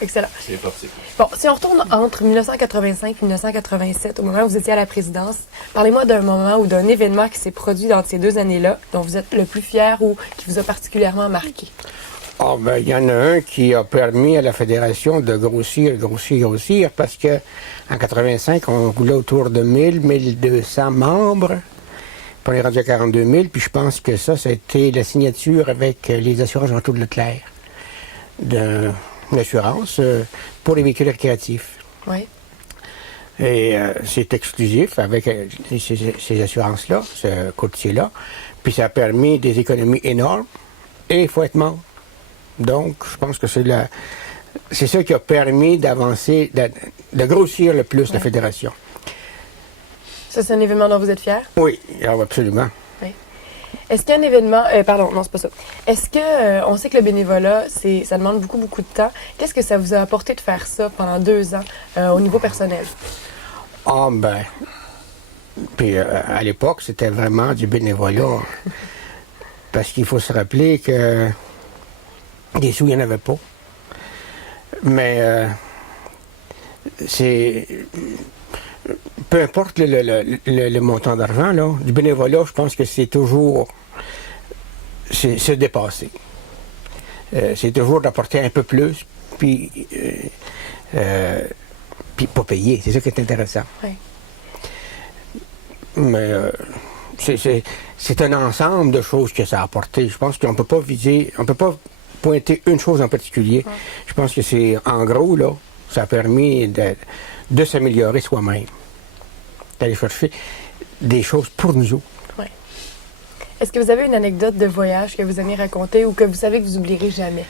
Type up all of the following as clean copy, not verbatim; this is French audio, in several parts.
Excellent. C'est parti. Bon, si on retourne entre 1985 et 1987, au moment où vous étiez à la présidence, parlez-moi d'un moment ou d'un événement qui s'est produit dans ces 2 années-là, dont vous êtes le plus fier ou qui vous a particulièrement marqué. Ah, ben, il y en a un qui a permis à la Fédération de grossir, parce que en 85, on roulait autour de 1200 membres. Puis on est rendu à 42 000, puis je pense que ça a été la signature avec les assurances Jean Claude Leclerc d'une assurance pour les véhicules récréatifs. Oui. Et c'est exclusif avec ces assurances-là, ce courtier-là. Puis ça a permis des économies énormes et il faut être membre. Donc, je pense que c'est ça qui a permis d'avancer, de grossir le plus la fédération. Ça, c'est un événement dont vous êtes fier? Oui, absolument. Oui. Est-ce qu'il y a un événement... pardon, non, c'est pas ça. Est-ce que... on sait que le bénévolat, ça demande beaucoup, beaucoup de temps. Qu'est-ce que ça vous a apporté de faire ça pendant 2 ans au niveau personnel? Ah, ben... Puis à l'époque, c'était vraiment du bénévolat. Parce qu'il faut se rappeler que des sous, il n'y en avait pas. Mais c'est... Peu importe le montant d'argent, là, du bénévolat, je pense que c'est toujours se dépasser. C'est toujours d'apporter un peu plus, puis pas payer. C'est ça qui est intéressant. Oui. Mais c'est un ensemble de choses que ça a apporté. Je pense qu'on ne peut pas viser, on ne peut pas pointer une chose en particulier. Ouais. Je pense que c'est, en gros, là, ça a permis de s'améliorer soi-même, d'aller chercher des choses pour nous autres. Oui. Est-ce que vous avez une anecdote de voyage que vous aimez raconter ou que vous savez que vous n'oublierez jamais?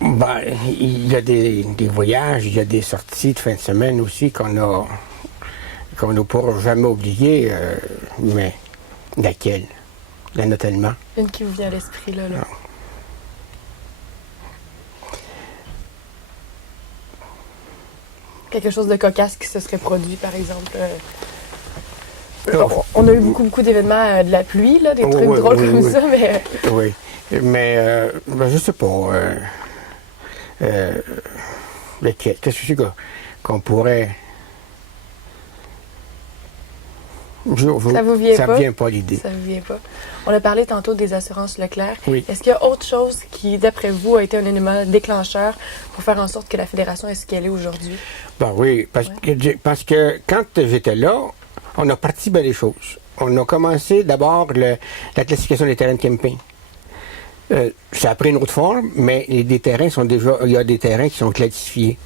Ben, il y a des voyages, il y a des sorties de fin de semaine aussi qu'on ne pourra jamais oublier, mais laquelle? Il y en a tellement. Une qui vous vient à l'esprit, là. Non. Quelque chose de cocasse qui se serait produit, par exemple. On a eu beaucoup d'événements de la pluie, là, des trucs drôles comme ça, mais... Oui, mais je sais pas. Qu'est-ce que c'est qu'on pourrait... Ça vous vient pas? Ça ne vient pas l'idée. Ça vous vient pas. On a parlé tantôt des assurances Leclerc. Oui. Est-ce qu'il y a autre chose qui, d'après vous, a été un élément déclencheur pour faire en sorte que la Fédération est ce qu'elle est aujourd'hui? Ben oui, parce que quand j'étais là, on a parti bien les choses. On a commencé d'abord la classification des terrains de camping. Ça a pris une autre forme, mais des terrains sont déjà... Il y a des terrains qui sont classifiés.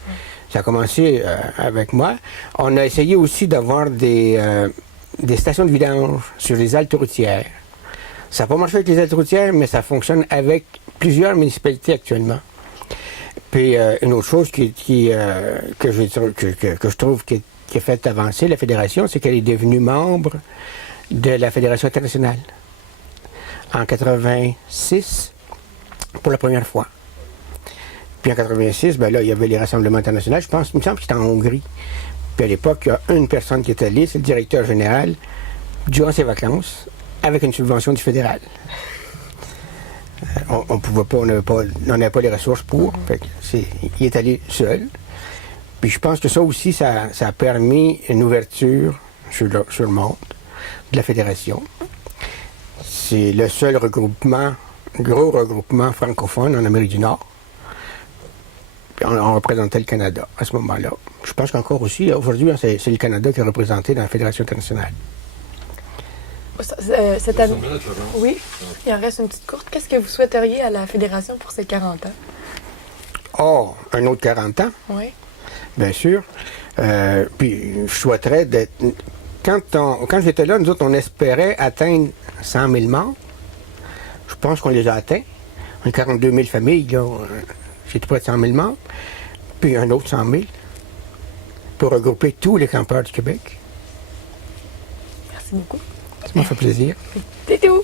Ça a commencé avec moi. On a essayé aussi d'avoir des stations de vidange sur les haltes routières. Ça n'a pas marché avec les haltes routières, mais ça fonctionne avec plusieurs municipalités actuellement. Puis une autre chose que je trouve qui a fait avancer la Fédération, c'est qu'elle est devenue membre de la Fédération internationale. En 86, pour la première fois. Puis en 86, ben là, il y avait les rassemblements internationaux. Je pense, il me semble que c'était en Hongrie. Puis à l'époque, il y a une personne qui est allée, c'est le directeur général, durant ses vacances, avec une subvention du fédéral. On pouvait pas, on n'avait pas les ressources pour. Fait que il est allé seul. Puis je pense que ça aussi, ça a permis une ouverture sur le monde de la fédération. C'est le seul gros regroupement francophone en Amérique du Nord. Puis on représentait le Canada à ce moment-là. Je pense qu'encore aussi, aujourd'hui, c'est le Canada qui est représenté dans la Fédération internationale. Cette année... Oui, il en reste une petite courte. Qu'est-ce que vous souhaiteriez à la Fédération pour ses 40 ans? Oh, un autre 40 ans? Oui. Bien sûr. Puis je souhaiterais d'être... Quand j'étais là, nous autres, on espérait atteindre 100 000 membres. Je pense qu'on les a atteints. On a 42 000 familles, là. J'ai tout près de 100 000 membres. Puis un autre 100 000 pour regrouper tous les campeurs du Québec. Merci beaucoup. Ça m'a fait plaisir. C'est tout.